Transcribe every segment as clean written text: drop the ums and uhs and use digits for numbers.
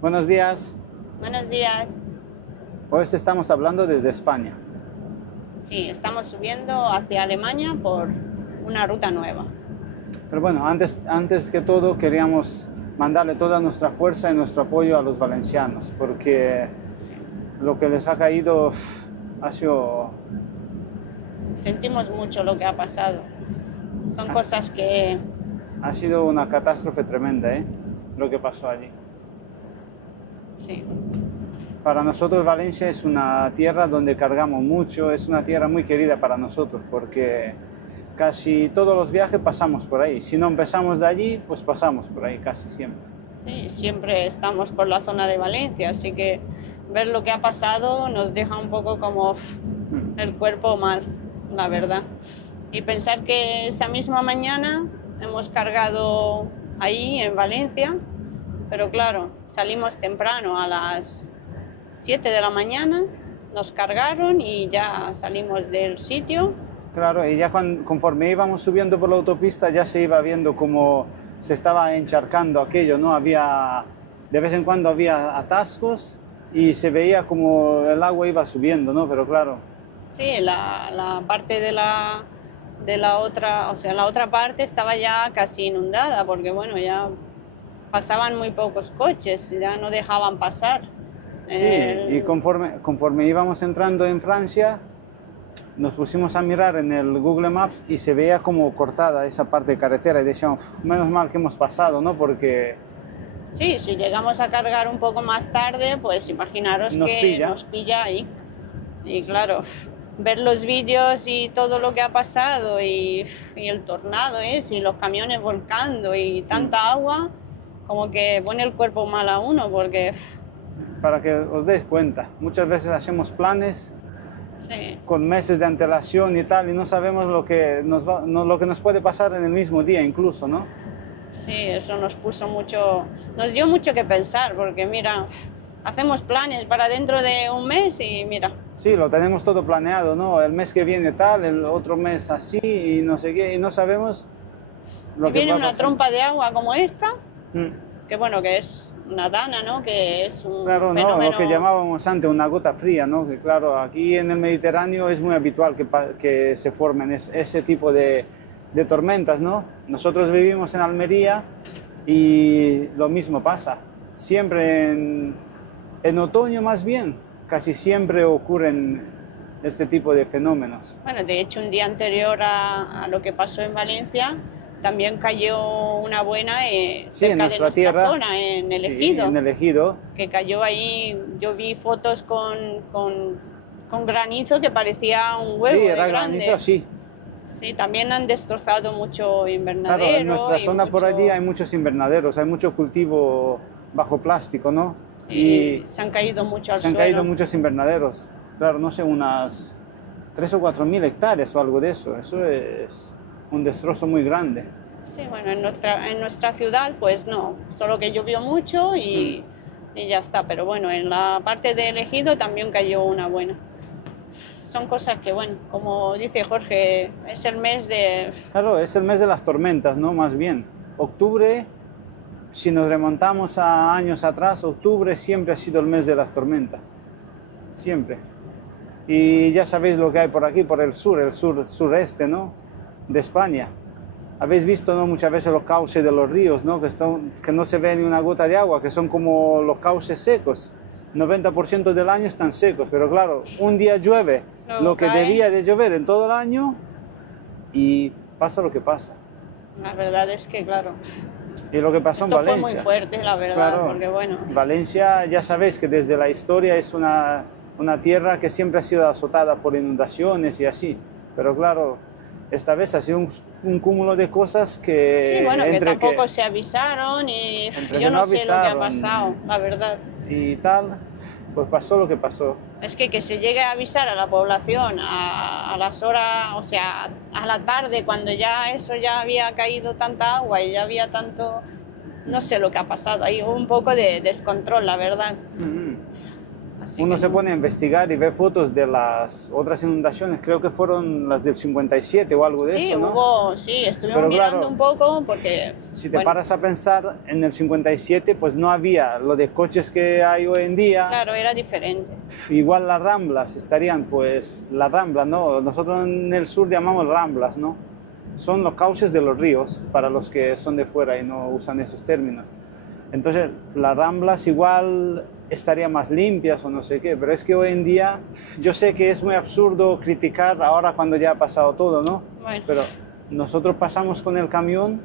Buenos días. Buenos días. Hoy estamos hablando desde España. Sí, estamos subiendo hacia Alemania por una ruta nueva. Pero bueno, antes que todo queríamos mandarle toda nuestra fuerza y nuestro apoyo a los valencianos, porque lo que les ha caído ha sido... Sentimos mucho lo que ha pasado. Son cosas que... Ha sido una catástrofe tremenda, lo que pasó allí. Sí. Para nosotros Valencia es una tierra donde cargamos mucho, es una tierra muy querida para nosotros porque casi todos los viajes pasamos por ahí. Si no empezamos de allí, pues pasamos por ahí casi siempre. Sí, siempre estamos por la zona de Valencia, así que ver lo que ha pasado nos deja un poco como el cuerpo mal, la verdad. Y pensar que esa misma mañana hemos cargado ahí en Valencia, pero claro, salimos temprano a las 7 de la mañana, nos cargaron y ya salimos del sitio. Claro, y ya conforme íbamos subiendo por la autopista ya se iba viendo cómo se estaba encharcando aquello, ¿no? De vez en cuando había atascos y se veía como el agua iba subiendo, ¿no? Pero claro. Sí, la parte de la otra, o sea, la otra parte estaba ya casi inundada porque bueno, ya pasaban muy pocos coches, ya no dejaban pasar. Sí, y conforme íbamos entrando en Francia, nos pusimos a mirar en el Google Maps y se veía como cortada esa parte de carretera y decíamos, menos mal que hemos pasado, ¿no? Porque... Sí, si llegamos a cargar un poco más tarde, pues imaginaros que nos pilla ahí. Y claro, ver los vídeos y todo lo que ha pasado y el tornado y los camiones volcando y tanta agua, como que pone el cuerpo mal a uno porque... Para que os deis cuenta, muchas veces hacemos planes con meses de antelación y tal, y no sabemos lo que nos puede pasar en el mismo día incluso, ¿no? Sí, eso nos dio mucho que pensar, porque mira, hacemos planes para dentro de un mes y mira. Sí, lo tenemos todo planeado, ¿no? El mes que viene tal, el otro mes así, y no sé qué, y no sabemos lo que viene va a una pasar. trompa de agua como esta, que bueno, que es una dana, ¿no? Que es un fenómeno... No, lo que llamábamos antes una gota fría, ¿no? Que claro, aquí en el Mediterráneo es muy habitual que se formen ese tipo de tormentas, ¿no? Nosotros vivimos en Almería y lo mismo pasa. Siempre en otoño más bien, casi siempre ocurren este tipo de fenómenos. Bueno, de hecho, un día anterior a lo que pasó en Valencia, también cayó una buena cerca de nuestra zona, en el Ejido. Sí, en el Ejido. Que cayó ahí, yo vi fotos con granizo que parecía un huevo. Sí, era grande. granizo, sí. Sí, también han destrozado mucho invernadero. Claro, en nuestra zona por allí hay muchos invernaderos, hay mucho cultivo bajo plástico, ¿no? Y se han caído mucho al suelo. Se han caído muchos invernaderos, claro, no sé, unas 3 o 4 mil hectáreas o algo de eso. Eso es un destrozo muy grande. Sí, bueno, en nuestra ciudad pues no, solo que llovió mucho y ya está. Pero bueno, en la parte del Ejido también cayó una buena. Son cosas que, bueno, como dice Jorge, es el mes de... Claro, es el mes de las tormentas, ¿no? Más bien. Octubre, si nos remontamos a años atrás, octubre siempre ha sido el mes de las tormentas. Siempre. Y ya sabéis lo que hay por aquí, por el sureste, ¿no? De España. Habéis visto, ¿no? Muchas veces los cauces de los ríos, ¿no? Que no se ve ni una gota de agua, que son como los cauces secos. 90% del año están secos, pero claro, un día llueve lo que debía de llover en todo el año y pasa lo que pasa. La verdad es que, claro, y lo que pasó en Valencia. Esto fue muy fuerte, la verdad, claro, porque bueno... Valencia, ya sabéis que desde la historia es una tierra que siempre ha sido azotada por inundaciones y así, pero claro, esta vez ha sido un cúmulo de cosas que... Sí, bueno, que tampoco se avisaron y yo no sé lo que ha pasado, la verdad. Y tal, pues pasó lo que pasó. Es que se llegue a avisar a la población a las horas, o sea, a la tarde, cuando ya había caído tanta agua y ya había tanto... No sé lo que ha pasado, hay un poco de descontrol, la verdad. Así Uno que se no. pone a investigar y ve fotos de las otras inundaciones, creo que fueron las del 57 o algo de Sí, eso, ¿no? sí, estuvimos Pero mirando claro, un poco porque, Si te bueno, paras a pensar, en el 57 pues no había lo de coches que hay hoy en día. claro, era diferente. Igual las ramblas estarían, pues las ramblas, ¿no? Nosotros en el sur llamamos ramblas, ¿no? Son los cauces de los ríos, para los que son de fuera y no usan esos términos. Entonces, las ramblas igual estarían más limpias o no sé qué, pero es que hoy en día, yo sé que es muy absurdo criticar ahora cuando ya ha pasado todo, ¿no? Bueno, Pero nosotros pasamos con el camión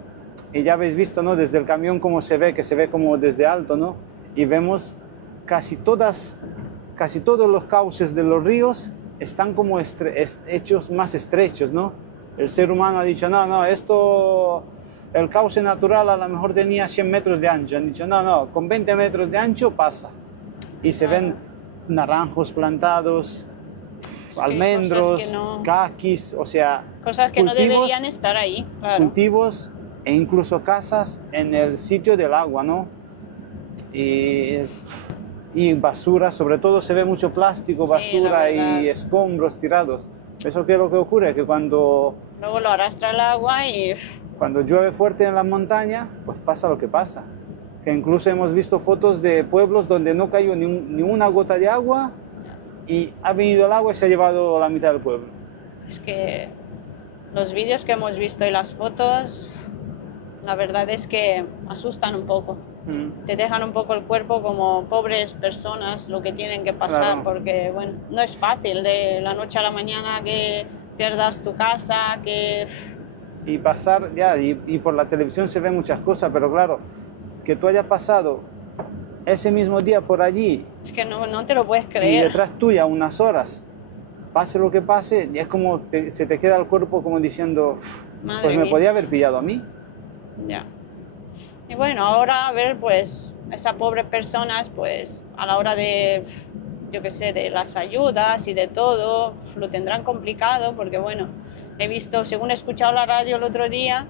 y ya habéis visto, ¿no? Desde el camión cómo se ve, que se ve como desde alto, ¿no? Y vemos casi todos los cauces de los ríos están como hechos más estrechos, ¿no? El ser humano ha dicho, no, el cauce natural a lo mejor tenía 100 metros de ancho. Han dicho, no, con 20 metros de ancho pasa. Y se ven naranjos plantados, que almendros, cosas que no- caquis, o sea, cosas que no deberían estar ahí, claro. cultivos e incluso casas en el sitio del agua, ¿no? Y basura, sobre todo se ve mucho plástico, Sí, basura la verdad. y escombros tirados. ¿Eso qué es lo que ocurre? Que cuando Luego lo arrastra el agua y llueve fuerte en la montaña, pues pasa lo que pasa. Que incluso hemos visto fotos de pueblos donde no cayó ni una gota de agua y ha venido el agua y se ha llevado la mitad del pueblo. es que los vídeos que hemos visto y las fotos, la verdad es que asustan un poco. Te dejan un poco el cuerpo como pobres personas lo que tienen que pasar, Claro. porque bueno, no es fácil de la noche a la mañana que pierdas tu casa, que Y pasar, ya, y por la televisión se ven muchas cosas, pero claro, que tú hayas pasado ese mismo día por allí es que no te lo puedes y creer. detrás tuya unas horas, pase lo que pase, y es como se te queda el cuerpo como diciendo, "Uf, Madre pues me mía. podía haber pillado a mí". Ya. Y bueno, ahora a ver, pues, esas pobres personas, pues, a la hora de, yo qué sé, de las ayudas y de todo, lo tendrán complicado porque, bueno, he visto, según he escuchado la radio el otro día,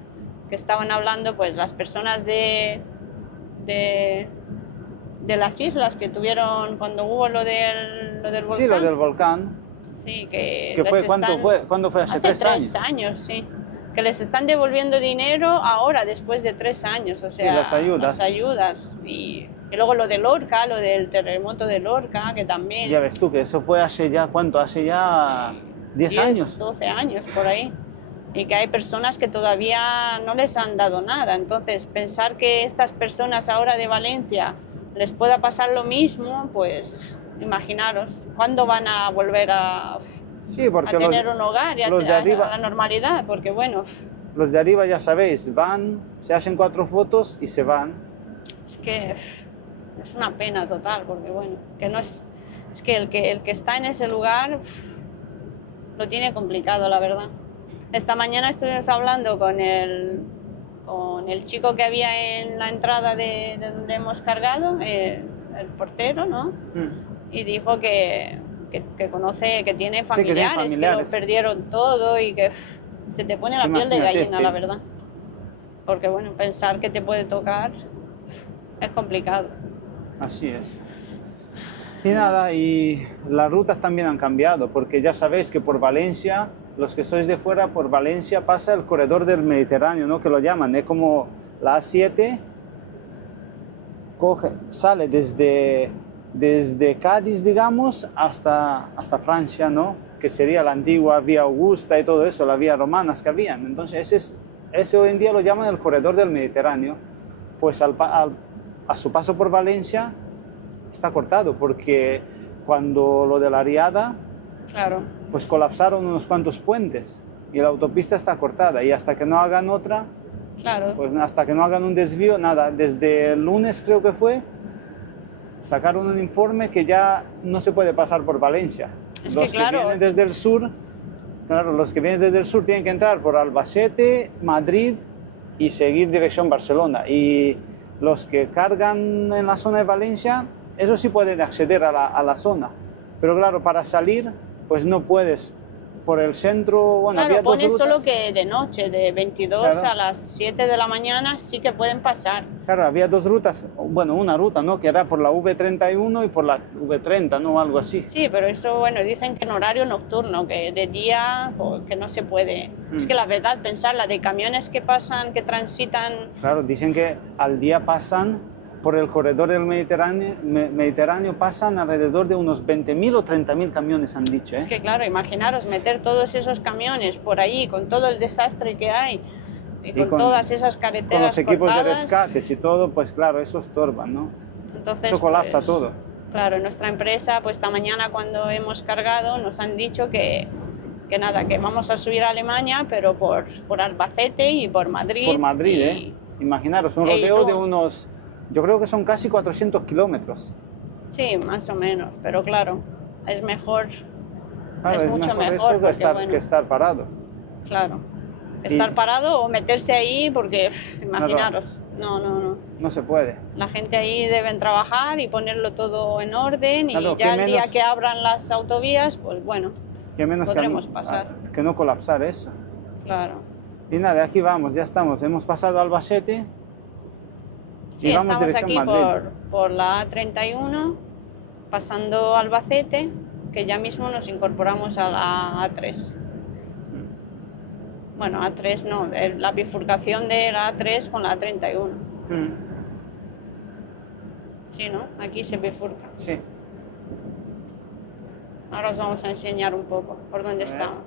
que estaban hablando, pues, las personas de las islas que tuvieron cuando hubo lo del volcán. Sí, lo del volcán, Sí, que que fue, les ¿cuánto están- fue? ¿Cuándo fue? ¿Hace Hace 3 años? años, sí. Que les están devolviendo dinero ahora, después de 3 años, o sea, las ayudas. las ayudas. Y luego lo de Lorca, lo del terremoto de Lorca, que también... Ya ves tú, que eso fue hace ya, ¿cuánto? Hace ya 10 años. 12 años, por ahí. Y que hay personas que todavía no les han dado nada. Entonces, pensar que estas personas ahora de Valencia les pueda pasar lo mismo, pues imaginaros, ¿cuándo van a volver a Sí, porque tener un hogar y a, los de arriba- a la normalidad? Porque bueno, los de arriba ya sabéis, van, se hacen 4 fotos y se van. es que es una pena total, porque bueno, que no es que el que está en ese lugar lo tiene complicado, la verdad. Esta mañana estuvimos hablando con el chico que había en la entrada de donde hemos cargado, el portero, ¿no? Y dijo que conoce, que tiene Sí, que tiene familiares, que familiares. lo perdieron todo y que se te pone la piel de Imagínate, gallina, la verdad. Porque bueno, pensar que te puede tocar es complicado. Así es. Y nada, y las rutas también han cambiado, porque ya sabéis que por Valencia, los que sois de fuera, por Valencia pasa el corredor del Mediterráneo, ¿no? Que lo llaman, es como la A7, sale desde Cádiz, digamos, hasta Francia, ¿no? Que sería la antigua vía Augusta y todo eso, las vías romanas que habían. Entonces, ese hoy en día lo llaman el corredor del Mediterráneo. Pues a su paso por Valencia está cortado, porque cuando lo de la riada, Claro. pues colapsaron unos cuantos puentes y la autopista está cortada, y hasta que no hagan otra, Claro. pues hasta que no hagan un desvío, nada. Desde el lunes creo que fue, sacaron un informe que ya no se puede pasar por Valencia. Es Los que claro, vienen desde el sur, claro, los que vienen desde el sur tienen que entrar por Albacete, Madrid y seguir dirección Barcelona. Y los que cargan en la zona de Valencia, eso sí pueden acceder a la zona. Pero claro, para salir, pues no puedes por el centro, bueno, Claro, había dos pone rutas. solo que de noche, de 22 Claro. a las 7 de la mañana sí que pueden pasar. Claro, había dos rutas, bueno, una ruta, ¿no? Que era por la V31 y por la V30, ¿no? Algo así. Sí, pero eso, bueno, dicen que en horario nocturno, que de día, pues, que no se puede. Es que la verdad, pensar la de camiones que pasan, que transitan, Claro, dicen que al día pasan por el corredor del Mediterráneo pasan alrededor de unos 20.000 o 30.000 camiones, han dicho, ¿eh? es que claro, imaginaros meter todos esos camiones por ahí, con todo el desastre que hay, y con todas esas carreteras con los equipos de cortadas, rescates y todo, pues claro, eso estorba, ¿no? entonces, Eso colapsa pues, todo. Claro, nuestra empresa, pues esta mañana cuando hemos cargado, nos han dicho que nada, que vamos a subir a Alemania, pero por Albacete y por Madrid. Por Madrid, ¿eh? Imaginaros, un rodeo de unos, yo creo que son casi 400 kilómetros. Sí, más o menos, pero claro, es mejor, Claro, es mucho mejor eso porque, que estar parado. Claro, estar parado o meterse ahí porque, imaginaros, no. No se puede. La gente ahí deben trabajar y ponerlo todo en orden Claro, y ya el día que abran las autovías, pues bueno, que menos podremos pasar. Que no colapsar eso. Claro. Y nada, aquí vamos, ya estamos. Hemos pasado Albacete. Sí, y vamos estamos dirección aquí Madrid. por la A31, pasando Albacete, que ya mismo nos incorporamos a la A3. Bueno, A3 no, la bifurcación de la A3 con la A31. Sí, ¿no? Aquí se bifurca. Sí. Ahora os vamos a enseñar un poco por dónde estamos.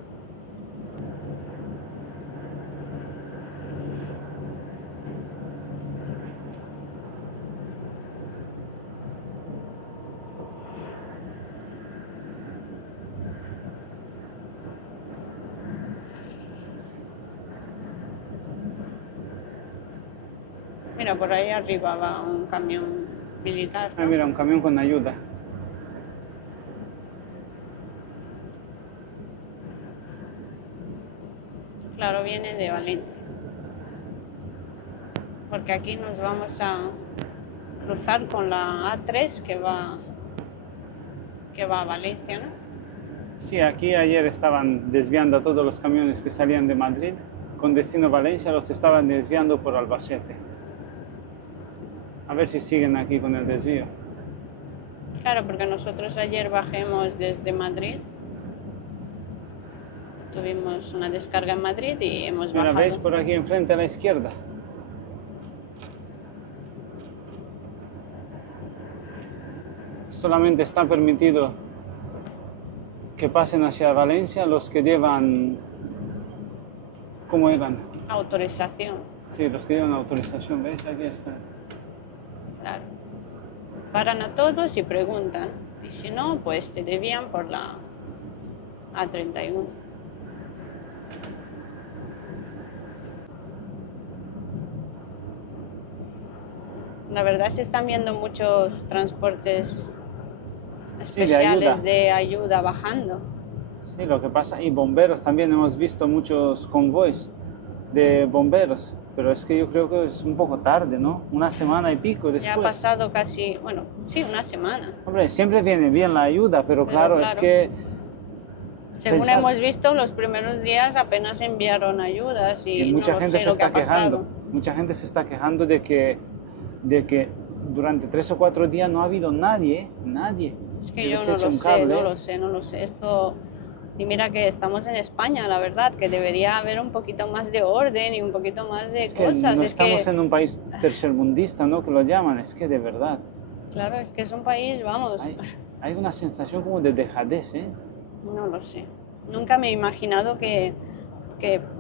Mira, por ahí arriba va un camión militar, ¿no? Ah, mira, un camión con ayuda. Claro, viene de Valencia. Porque aquí nos vamos a cruzar con la A3 que va a Valencia, ¿no? Sí, aquí ayer estaban desviando a todos los camiones que salían de Madrid con destino a Valencia, los estaban desviando por Albacete. A ver si siguen aquí con el desvío. Claro, porque nosotros ayer bajemos desde Madrid. Tuvimos una descarga en Madrid y hemos Mira, bajado. ¿veis por aquí enfrente a la izquierda? Solamente está permitido que pasen hacia Valencia los que llevan... ¿Cómo eran? Autorización. Sí, los que llevan autorización. ¿Veis? Aquí está. Claro. Paran a todos y preguntan. Y si no, pues te desvían por la A31. La verdad se están viendo muchos transportes especiales de ayuda bajando. Sí, lo que pasa, y bomberos también, hemos visto muchos convoys de bomberos, pero es que yo creo que es un poco tarde, ¿no? Una semana y pico después. Ya ha pasado casi, bueno, sí, una semana. Hombre, siempre viene bien la ayuda, pero claro, es que... Según hemos visto, los primeros días apenas enviaron ayudas y mucha no gente sé se lo que está ha pasado. quejando. Mucha gente se está quejando de que durante 3 o 4 días no ha habido nadie. Es que yo no lo sé. Esto, y mira que estamos en España, la verdad, que debería haber un poquito más de orden y un poquito más de cosas. No estamos en un país tercermundista, ¿no? Que lo llaman, es que de verdad. Claro, es que es un país, vamos. Hay una sensación como de dejadez, ¿eh? No lo sé. Nunca me he imaginado que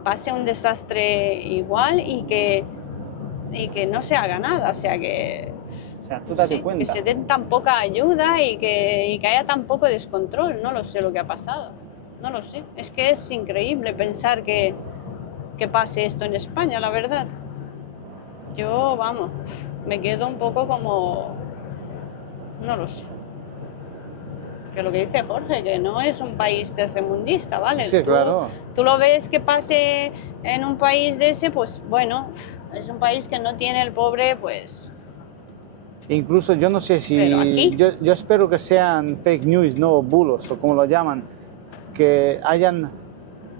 pase un desastre igual y que no se haga nada. O sea, tú date cuenta. Que se den tan poca ayuda y que haya tan poco descontrol. No lo sé lo que ha pasado. No lo sé. Es que es increíble pensar que pase esto en España, la verdad. Yo, vamos, me quedo un poco como... No lo sé. Que lo que dice Jorge, que no es un país tercermundista, ¿vale? Sí, claro. Tú lo ves que pase en un país de ese, pues bueno, es un país que no tiene el pobre, pues... Incluso yo no sé si... Pero aquí... Yo espero que sean fake news, no bulos, o como lo llaman, que hayan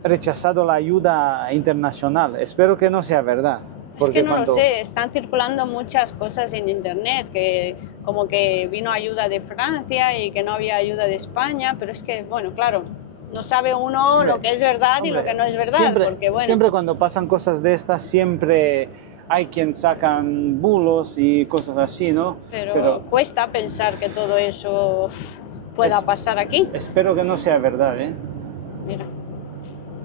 rechazado la ayuda internacional. Espero que no sea verdad. Es que no lo sé, están circulando muchas cosas en internet, que como que vino ayuda de Francia y que no había ayuda de España, pero es que, bueno, claro, no sabe uno lo que es verdad y lo que no es verdad. Siempre, porque, bueno, siempre cuando pasan cosas de estas, siempre hay quien sacan bulos y cosas así, ¿no? Pero cuesta pensar que todo eso pueda pasar aquí. Espero que no sea verdad, ¿eh? Mira.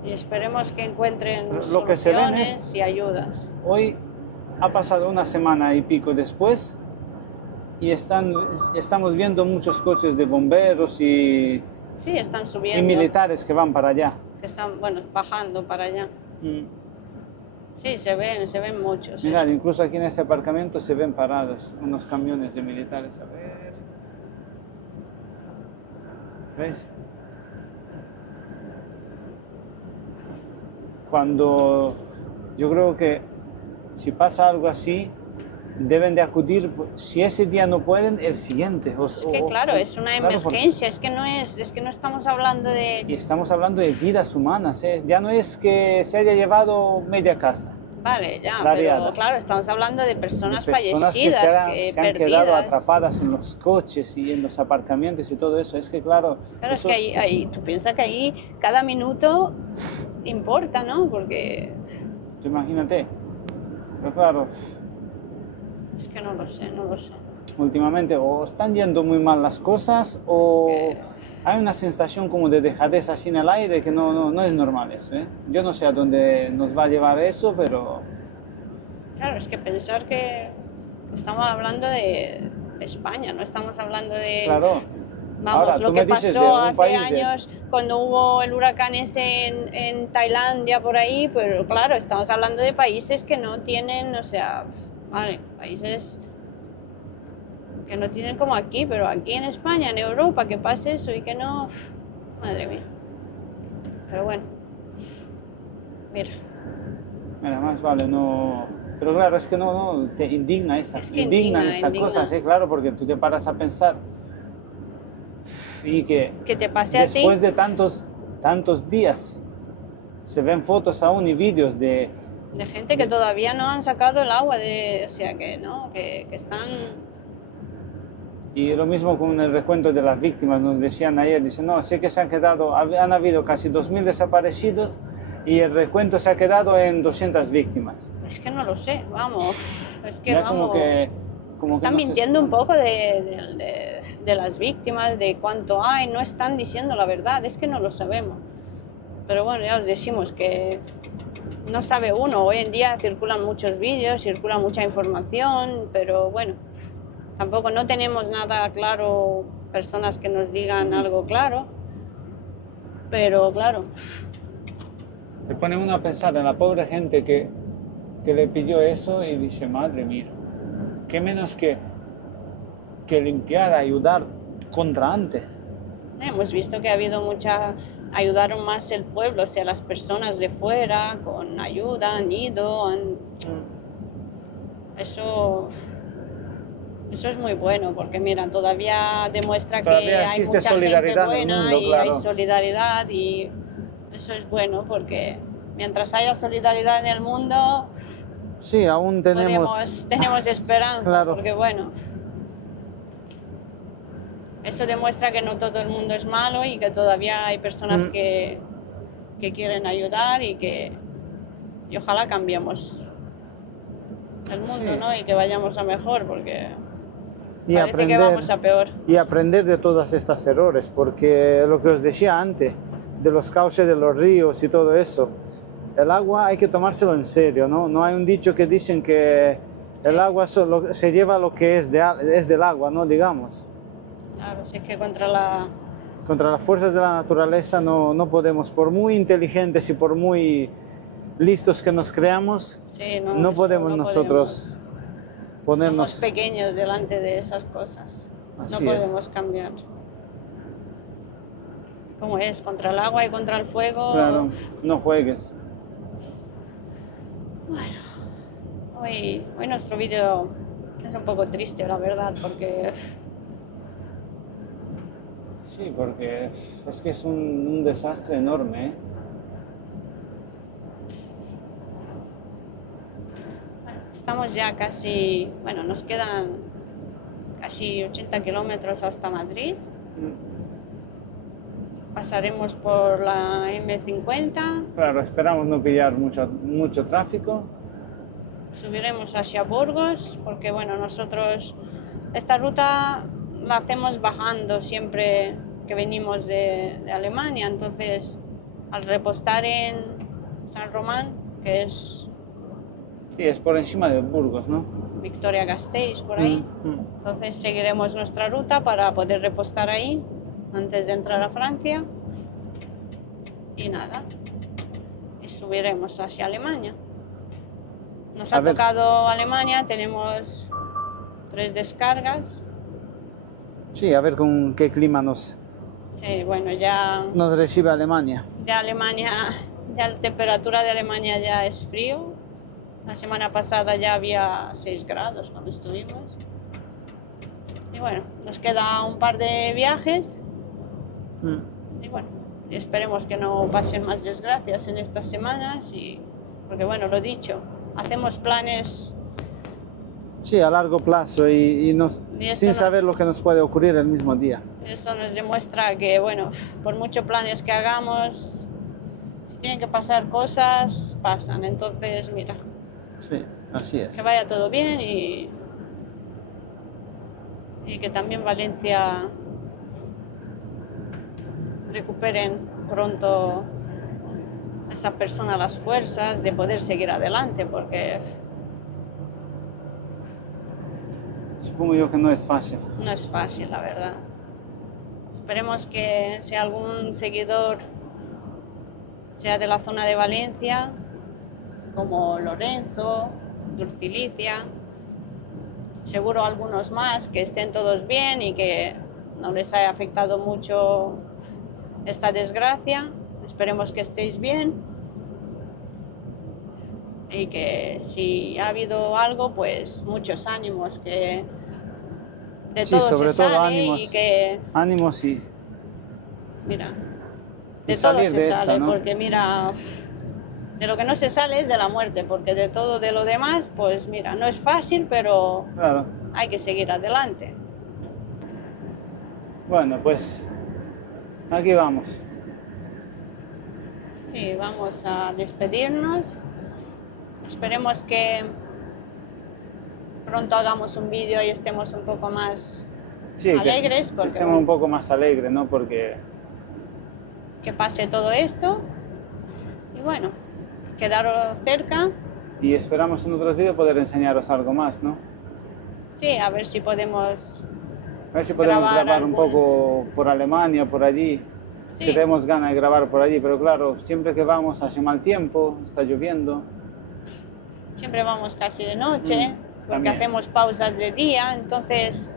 Y esperemos que encuentren lo que se ven soluciones y ayudas. Hoy ha pasado una semana y pico después y estamos viendo muchos coches de bomberos y, sí, están subiendo. Y militares que van para allá. Que están, bueno, bajando para allá. Sí, se ven muchos. Mirad, incluso aquí en este aparcamiento se ven parados unos camiones de militares. A ver. ¿Veis? Cuando yo creo que si pasa algo así, deben de acudir, si ese día no pueden, el siguiente. Es que claro, es una emergencia, es que no estamos hablando de... Y estamos hablando de vidas humanas, ¿eh? Ya no es que se haya llevado media casa. Vale, ya, pero claro, estamos hablando de personas fallecidas, que se han quedado atrapadas en los coches y en los aparcamientos y todo eso. Es que claro... Claro, eso... es que ahí, tú piensas que ahí cada minuto importa, ¿no? Porque... Imagínate, pero claro... Es que no lo sé, no lo sé. Últimamente o están yendo muy mal las cosas o hay una sensación como de dejadez así en el aire que no es normal eso, ¿eh? Yo no sé a dónde nos va a llevar eso, pero... Claro, es que pensar que estamos hablando de España, no estamos hablando de... Claro. Vamos, ahora, lo que pasó hace años cuando hubo el huracán ese en Tailandia, por ahí, pero claro, estamos hablando de países que no tienen, o sea, vale, países que no tienen como aquí, pero aquí en España, en Europa, que pase eso y que no, madre mía. Pero bueno, mira. Mira, más vale no... Pero claro, es que no te indigna indignan estas cosas, claro, porque tú te paras a pensar y que te pase después a ti, de tantos días se ven fotos aún y vídeos de gente que todavía no han sacado el agua, o sea, que no, que están... Y lo mismo con el recuento de las víctimas, nos decían ayer, dicen, no, sé que han habido casi 2000 desaparecidos y el recuento se ha quedado en 200 víctimas. Es que no lo sé, vamos, es que ya vamos... Están mintiendo un poco de las víctimas, de cuánto hay, no están diciendo la verdad, es que no lo sabemos. Pero bueno, ya os decimos que no sabe uno, hoy en día circulan muchos vídeos, circula mucha información, pero bueno, tampoco no tenemos nada claro, personas que nos digan algo claro, pero claro. Se pone uno a pensar en la pobre gente que le pidió eso y dice, madre mía, qué menos que limpiar, ayudar contra antes. Hemos visto que ha habido ayudaron más el pueblo, o sea, las personas de fuera, con ayuda, han ido, Eso es muy bueno, porque mira, todavía demuestra que hay mucha solidaridad gente buena en el mundo, y claro. hay solidaridad, y eso es bueno, porque mientras haya solidaridad en el mundo, sí, aún tenemos esperanza, claro. Porque bueno, eso demuestra que no todo el mundo es malo y que todavía hay personas que quieren ayudar y ojalá cambiemos el mundo, sí, ¿no? Y que vayamos a mejor, porque parece que vamos a peor. Y aprender de todos estos errores, porque lo que os decía antes, de los cauces de los ríos y todo eso, el agua hay que tomárselo en serio, ¿no? No hay un dicho que dicen que sí, el agua se lleva lo que es del agua, ¿no? Digamos. Claro, si es que contra las fuerzas de la naturaleza no podemos, por muy inteligentes y por muy listos que nos creamos, sí, no podemos nosotros ponernos... Somos pequeños delante de esas cosas, no podemos cambiar. ¿Cómo es? Contra el agua y contra el fuego... Claro, no juegues. Bueno, hoy nuestro vídeo es un poco triste, la verdad, porque... Sí, porque es que es un desastre enorme, ¿eh? estamos ya casi, bueno, nos quedan casi 80 kilómetros hasta Madrid. Pasaremos por la M50. Claro, esperamos no pillar mucho tráfico. Subiremos hacia Burgos, porque bueno, nosotros esta ruta la hacemos bajando siempre que venimos de Alemania, entonces al repostar en San Román, que es... Sí, es por encima de Burgos, ¿no? Vitoria-Gasteiz, por ahí. Entonces seguiremos nuestra ruta para poder repostar ahí antes de entrar a Francia. Y nada, y subiremos hacia Alemania. Nos ha tocado Alemania, tenemos 3 descargas. Sí, a ver con qué clima nos recibe Alemania. Ya la temperatura de Alemania ya es frío. La semana pasada ya había 6 grados cuando estuvimos. Y bueno, nos queda un par de viajes. Y bueno, esperemos que no pasen más desgracias en estas semanas. Porque bueno, lo dicho, hacemos planes... Sí, a largo plazo sin saber lo que nos puede ocurrir el mismo día. Esto nos demuestra que, bueno, por muchos planes que hagamos, si tienen que pasar cosas, pasan. Entonces, mira. Sí, así es. Que vaya todo bien y que también Valencia recuperen pronto a esa persona las fuerzas de poder seguir adelante, porque... Supongo yo que no es fácil. No es fácil, la verdad. Esperemos que si algún seguidor sea de la zona de Valencia, como Lorenzo, Dulcilicia, seguro algunos más, que estén todos bien y que no les haya afectado mucho esta desgracia. Esperemos que estéis bien y que si ha habido algo, pues muchos ánimos, que de todo sobre se todo sale ánimos, y que... Ánimos y... Mira, de todo se de sale, esta, ¿no? porque mira, de lo que no se sale es de la muerte, porque de todo de lo demás, pues mira, no es fácil, pero claro, hay que seguir adelante. Bueno, pues aquí vamos. Sí, vamos a despedirnos. Esperemos que pronto hagamos un vídeo y estemos un poco más alegres. Que estemos un poco más alegres, ¿no? Porque... que pase todo esto. Y bueno, quedaros cerca. Y esperamos en otros vídeos poder enseñaros algo más, ¿no? Sí, a ver si podemos... grabar un poco por Alemania, por allí. Sí. Que tenemos ganas de grabar por allí, pero claro, siempre que vamos hace mal tiempo, está lloviendo. Siempre vamos casi de noche, porque también hacemos pausas de día, entonces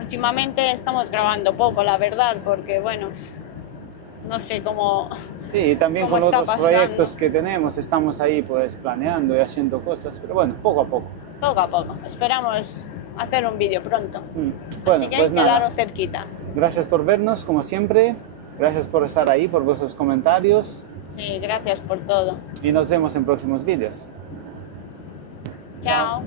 últimamente estamos grabando poco, la verdad, porque bueno, no sé cómo... Sí, y también con otros proyectos que tenemos, estamos ahí pues planeando y haciendo cosas, pero bueno, poco a poco. Poco a poco, esperamos hacer un vídeo pronto. Bueno, así que pues quedaros cerquita. Gracias por vernos, como siempre, gracias por estar ahí, por vuestros comentarios. Sí, gracias por todo. Y nos vemos en próximos vídeos. Chao.